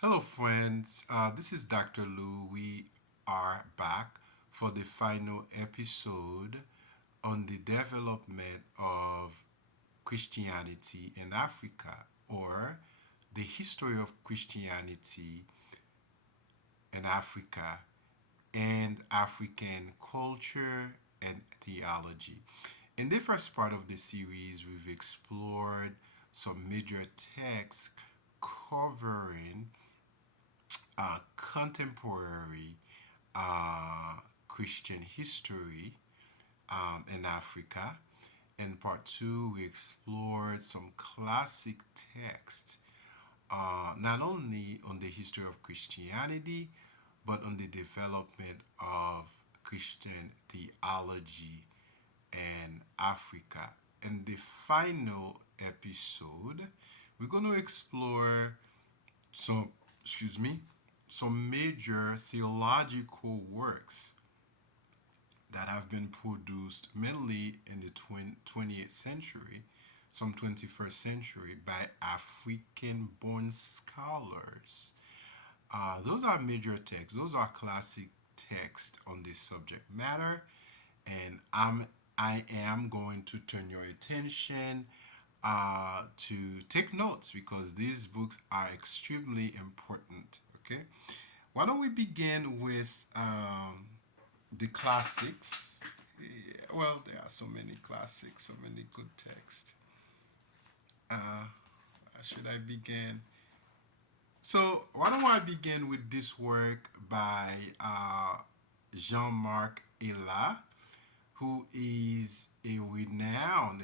Hello, friends. This is Dr. Lou. We are back for the final episode on the development of Christianity in Africa, or the history of Christianity in Africa and African culture and theology. In the first part of the series, we've explored some major texts covering contemporary Christian history in Africa. In part two, we explored some classic texts, not only on the history of Christianity, but on the development of Christian theology in Africa. In the final episode, we're going to explore some, excuse me, some major theological works that have been produced mainly in the 20th century, some 21st century, by African born scholars. Those are major texts, those are classic texts on this subject matter, and I am going to turn your attention to take notes because these books are extremely important. Okay, why don't we begin with the classics? Well, there are so many classics, so many good texts. Uh, should I begin? So, why don't I begin with this work by Jean-Marc Ella, who is a renowned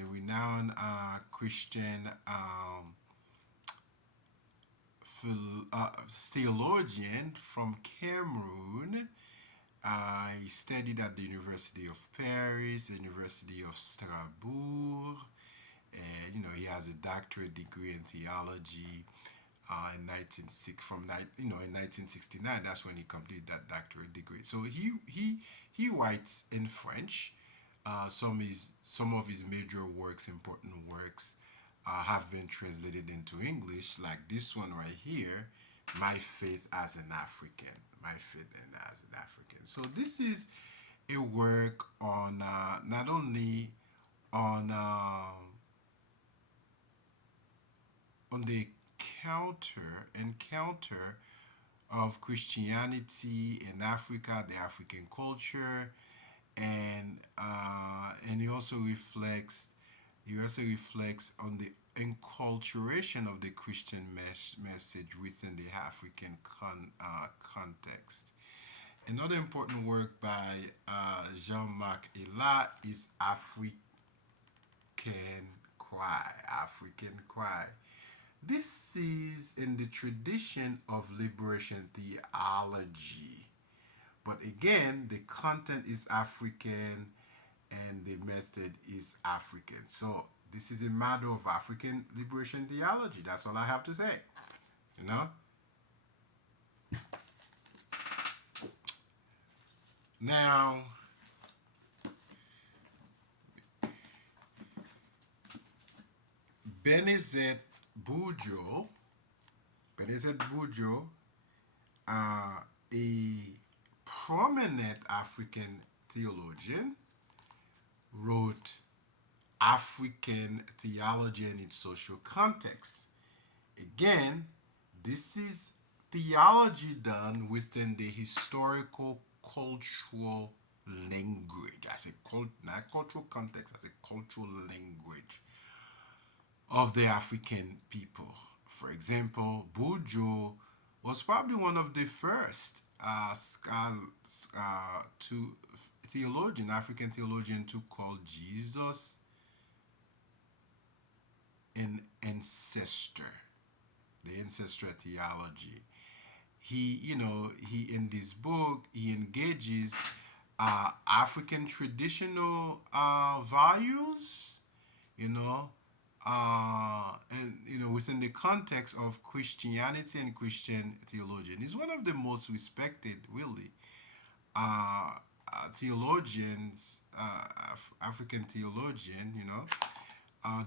Christian theologian from Cameroon. He studied at the University of Paris, the University of Strasbourg, and he has a doctorate degree in theology in 1969. That's when he completed that doctorate degree. So he writes in French. Some of his major works, important works, have been translated into English, like this one right here, My Faith as an African. My Faith as an African. So this is a work on not only on on the encounter of Christianity in Africa, the African culture, and he also reflects on the enculturation of the Christian message within the African context. Another important work by Jean-Marc Ella is Cry. African Cry. This is in the tradition of liberation theology. But again, the content is African and the method is African. So this is a matter of African liberation theology. That's all I have to say. You know? Now, Benezet Bujo, Benezet Bujo, a prominent African theologian, wrote African theology and its social context. Again, this is theology done within the historical cultural language. I say not cultural context, I say cultural language of the African people. For example, Bujo was probably one of the first African theologian, to call Jesus an ancestor, the ancestor theology. He in this book he engages African traditional values, you know, and within the context of Christianity and Christian theology. And he's one of the most respected, really, theologians, African theologian.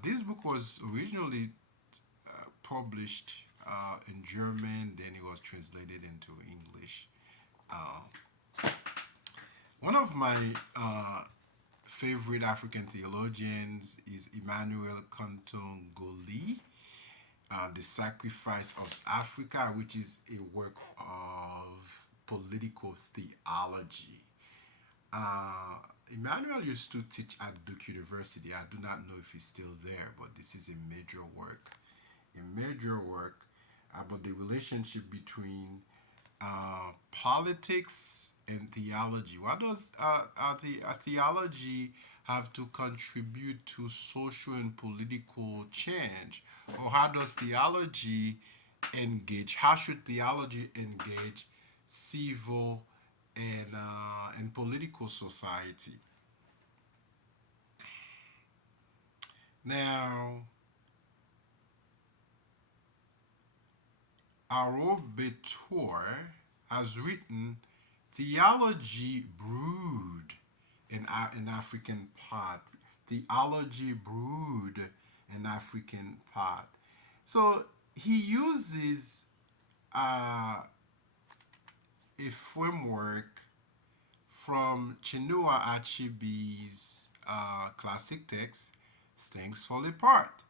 This book was originally published in German, then it was translated into English. One of my favorite African theologians is Emmanuel Kantongoli, The Sacrifice of Africa, which is a work of political theology. Uh, Emmanuel used to teach at Duke University. I do not know if he's still there, but this is a major work about the relationship between politics and theology. What does theology have to contribute to social and political change, or how does theology engage? How should theology engage civil and political society? Now, Arobetor has written theology brewed in African pot. Theology brewed in African pot. So he uses uh, a framework from Chinua Achebe's classic text, Things Fall Apart,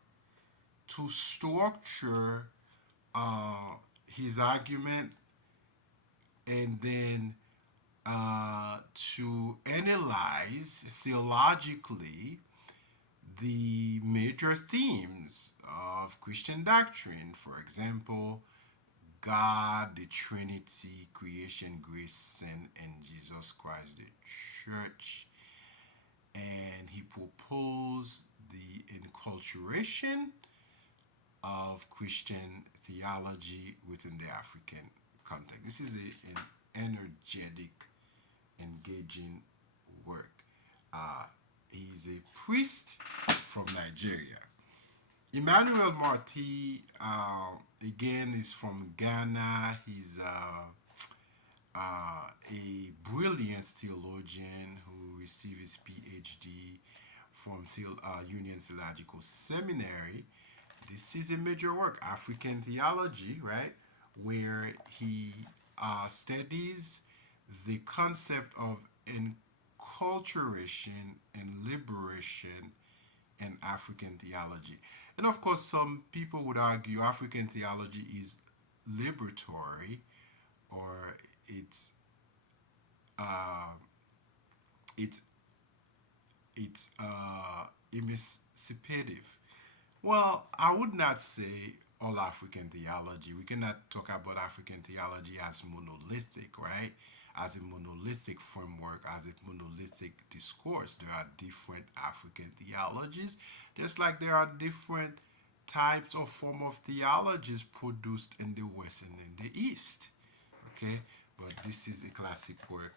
to structure his argument and then to analyze theologically the major themes of Christian doctrine. For example, God, the Trinity, creation, grace, sin, and Jesus Christ, the church. And he proposed the enculturation of Christian theology within the African context. This is an energetic, engaging work. He's a priest from Nigeria. Emmanuel Marty, again, is from Ghana. He's a brilliant theologian who received his PhD from Union Theological Seminary. This is a major work, African theology, right? Where he studies the concept of enculturation and liberation in African theology. And of course, some people would argue African theology is liberatory, or uh, it's emancipative. Well, I would not say all African theology. We cannot talk about African theology as monolithic, right? As a monolithic framework, as a monolithic discourse. There are different African theologies, just like there are different types of form of theologies produced in the West and in the East. Okay, but this is a classic work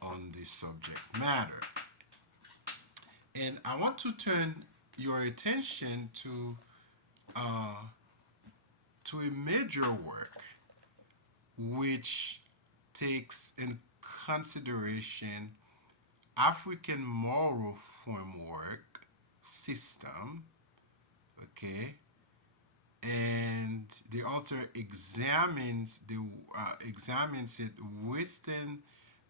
on this subject matter. And I want to turn your attention uh, to a major work which takes in consideration African moral framework system, okay, and the author examines it within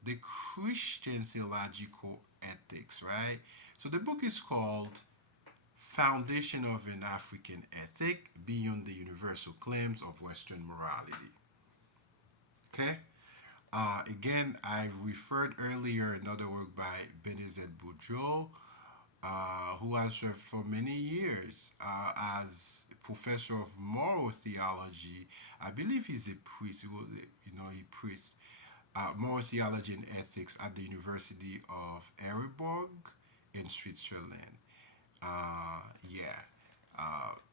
the Christian theological ethics, right? So the book is called Foundation of an African Ethic Beyond the Universal Claims of Western Morality. Okay? Again, I referred earlier another work by Benezet Boudreau, who has served for many years as professor of moral theology. I believe he's a priest. He preached moral theology and ethics at the University of Eriborg in Switzerland. Yeah.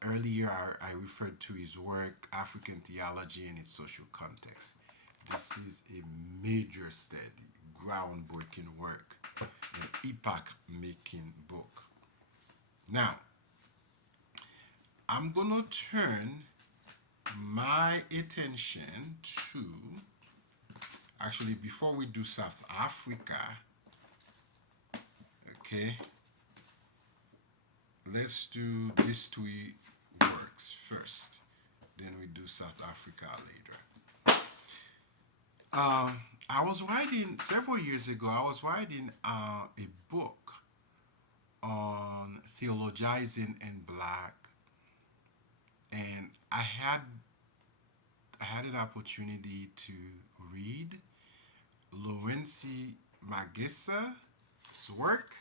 Earlier, I referred to his work, African Theology and its Social Context. This is a major study, groundbreaking work, an epoch-making book. Now, I'm going to turn my attention to, actually, before we do South Africa, okay, let's do these three works first. Then we do South Africa later. I was writing several years ago. I was writing a book on theologizing in black, and I had an opportunity to read Laurency Magesa's work,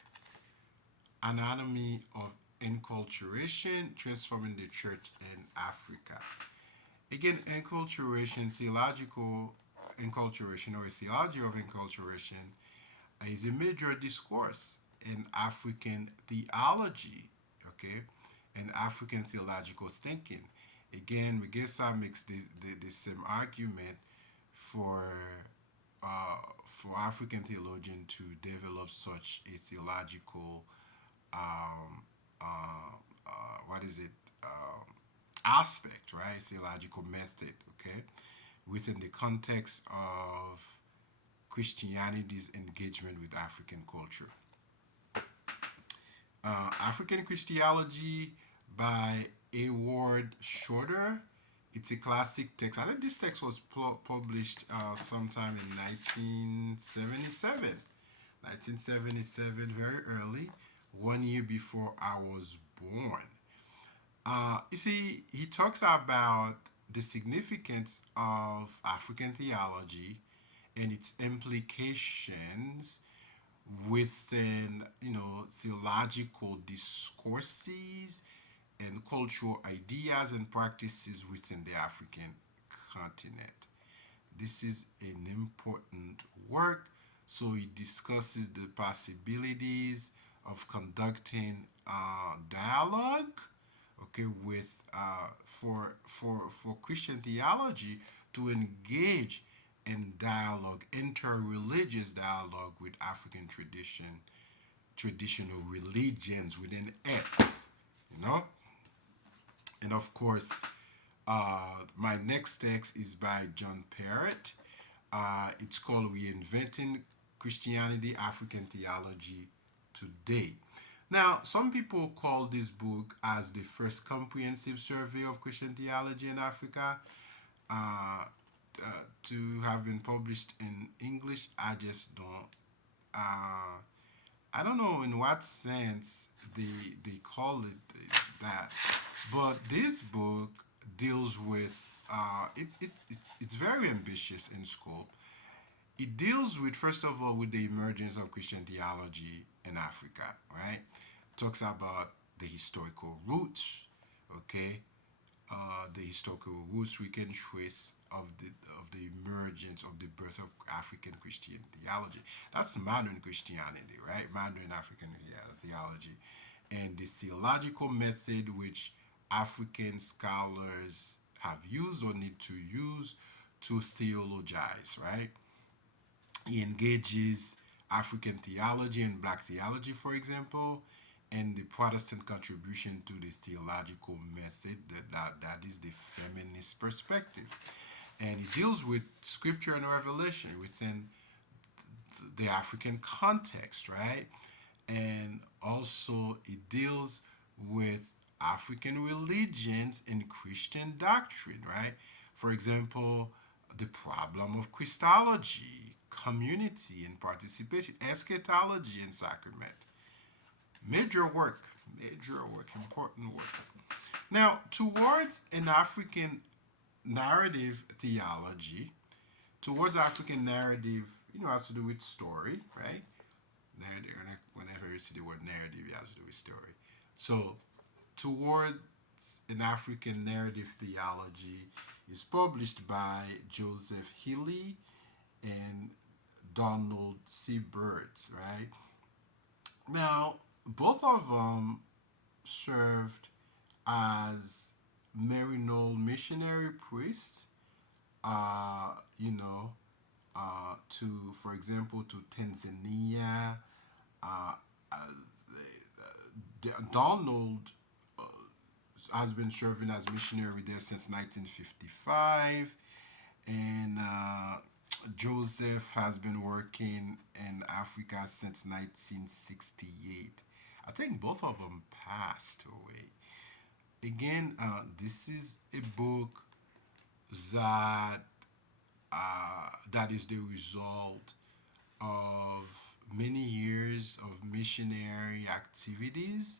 Anatomy of Enculturation, Transforming the Church in Africa. Again, enculturation, theological enculturation, or a theology of enculturation, is a major discourse in African theology, okay, and African theological thinking. Again, Megesa makes the same argument for African theologian to develop such a theological um, uh, what is it aspect, right? Theological method, okay, within the context of Christianity's engagement with African culture. African Christology by Award Shorter. It's a classic text. I think this text was published sometime in 1977. 1977, very early, 1 year before I was born. You see, he talks about the significance of African theology and its implications within, theological discourses and cultural ideas and practices within the African continent. This is an important work. So he discusses the possibilities of conducting dialogue, okay, with for Christian theology to engage in dialogue, interreligious dialogue with African traditional religions within S, you know. And of course, my next text is by John Parrott. It's called Reinventing Christianity, African Theology Today. Now, some people call this book as the first comprehensive survey of Christian theology in Africa. Uh, to have been published in English, uh, I don't know in what sense they call it that, but this book deals with it's very ambitious in scope. It deals with, first of all, with the emergence of Christian theology in Africa, right? Talks about the historical roots, okay, the historical roots we can trace of the emergence of the birth of African Christian theology. That's modern Christianity, right? Modern African theology, and the theological method which African scholars have used or need to use to theologize, right? He engages African theology and black theology, for example, and the Protestant contribution to the theological method that is the feminist perspective. And it deals with scripture and revelation within the African context, right? And also it deals with African religions and Christian doctrine, right? For example, the problem of Christology, community and participation, eschatology and sacrament. Major work, important work. Now, towards an African narrative theology, towards African narrative, has to do with story, right? Narrative, whenever you see the word narrative, it has to do with story. So, towards an African narrative theology is published by Joseph Healy and Donald C. Birds, right? Now, both of them served as Maryknoll missionary priests, uh, you know, to, for example, to Tanzania. Uh, Donald has been serving as missionary there since 1955, and Joseph has been working in Africa since 1968. I think both of them passed away. Again, this is a book that that is the result of many years of missionary activities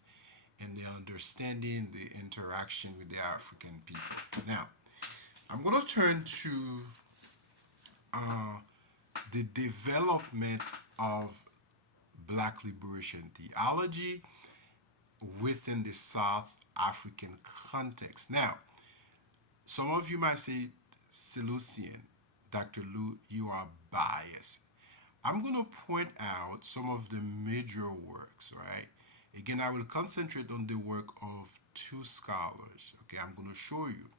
and the understanding the interaction with the African people. Now, I'm going to turn to uh, the development of Black liberation theology within the South African context. Now, some of you might say, Seleucian, Dr. Lu, you are biased. I'm going to point out some of the major works, right? Again, I will concentrate on the work of two scholars. Okay, I'm going to show you.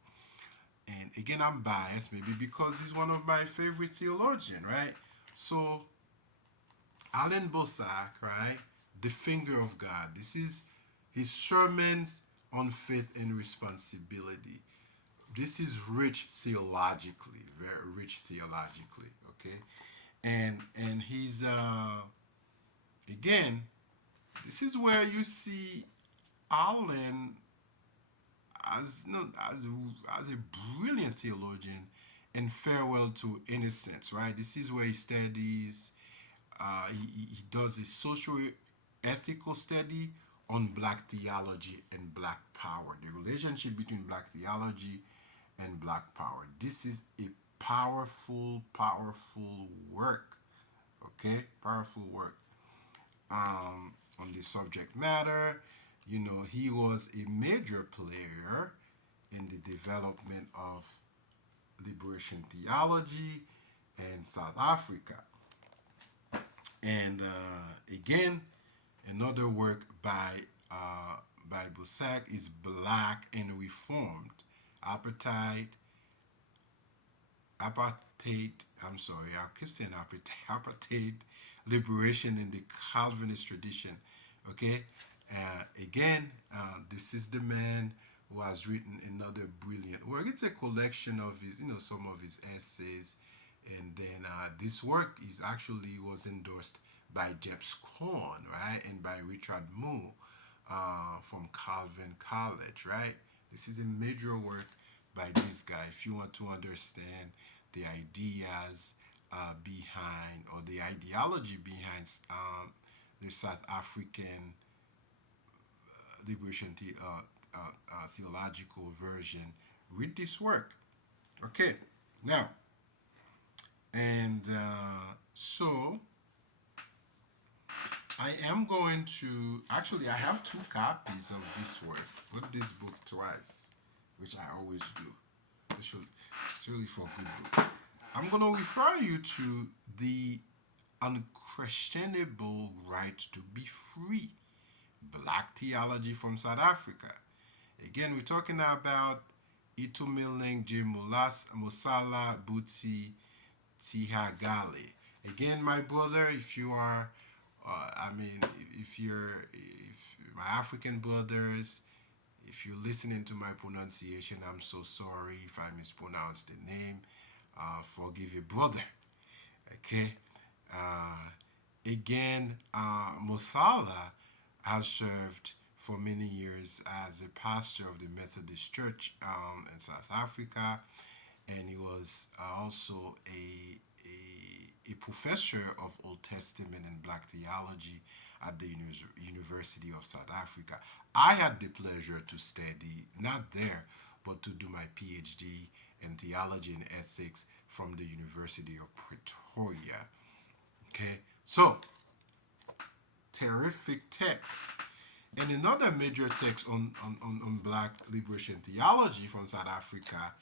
And again, I'm biased maybe because he's one of my favorite theologians, right? So, Alan Bosak, right? The Finger of God. This is his sermons on faith and responsibility. This is rich theologically, very rich theologically, okay? And he's again, this is where you see Allen as no as a brilliant theologian in Farewell to Innocence, right? This is where he studies, he does a social ethical study on black theology and black power, the relationship between black theology and black power. This is a powerful, powerful work, okay? Powerful work on the subject matter. You know, he was a major player in the development of liberation theology in South Africa. And again, another work by Bosak is Black and Reformed Appetite, Apartheid. I'm sorry, I keep saying apartheid. Apartheid, liberation in the Calvinist tradition. Okay, again, this is the man who has written another brilliant work. It's a collection of his, you know, some of his essays, and then this work is actually was endorsed by Jeps Korn, right, and by Richard Moore from Calvin College, right. This is a major work by this guy. If you want to understand the ideas behind or the ideology behind the South African liberation theological version, read this work. Okay, now, and so I am going to actually I have two copies of this work. Put this book twice, which I always do. It's really for a good book. I'm going to refer you to the unquestionable right to be free, Black theology from South Africa. Again, we're talking about Itumeleng J. Musala Buti Tihagale. Again, my brother, if you are, I mean, if my African brothers, if you're listening to my pronunciation, I'm so sorry if I mispronounce the name. Forgive your brother. Okay. Uh, again, Musala has served for many years as a pastor of the Methodist Church in South Africa, and he was also a professor of Old Testament and Black theology at the University of South Africa. I had the pleasure to study, not there, but to do my PhD in theology and ethics from the University of Pretoria. Okay, so terrific text. And another major text on Black liberation theology from South Africa,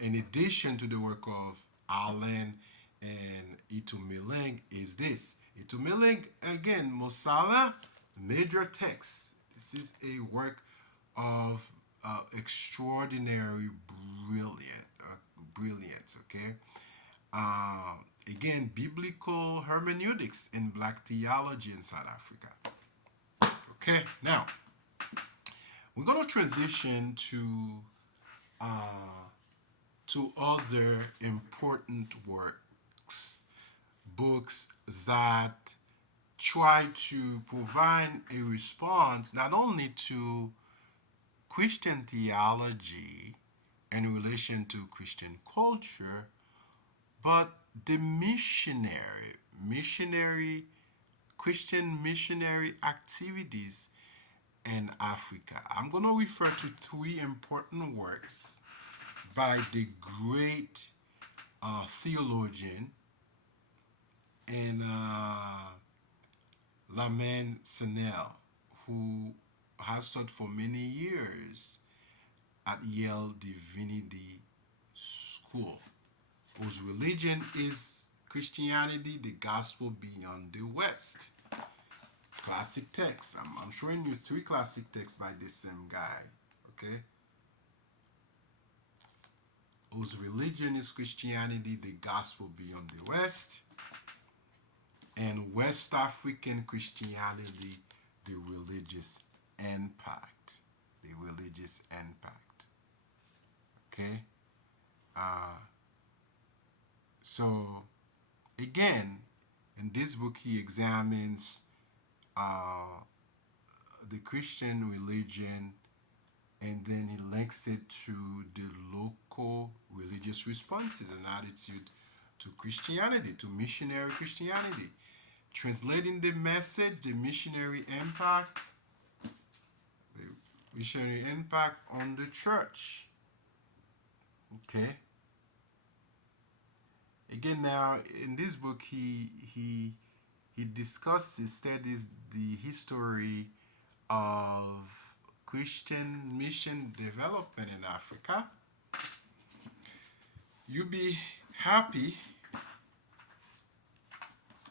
in addition to the work of Allen and Itumeleng, is this. Itumeleng, again, Mosala, major text. This is a work of extraordinary brilliance, okay? Again, biblical hermeneutics in Black theology in South Africa. Okay, now we're gonna transition to other important books that try to provide a response not only to Christian theology in relation to Christian culture, but the missionary, Christian missionary activities in Africa. I'm going to refer to three important works by the great theologian and Laman Senel, who has taught for many years at Yale Divinity School, whose religion is Christianity, the gospel beyond the West. Classic text. I'm showing you three classic texts by the same guy. Okay? Whose religion is Christianity, the gospel beyond the West, and West African Christianity, the religious impact. The religious impact. Okay? Uh, so, again, in this book, he examines the Christian religion and then he links it to the local religious responses and attitude to Christianity, to missionary Christianity. Translating the message, the missionary impact on the church. Okay. Again, now in this book, he discusses, studies the history of Christian mission development in Africa. You'll be happy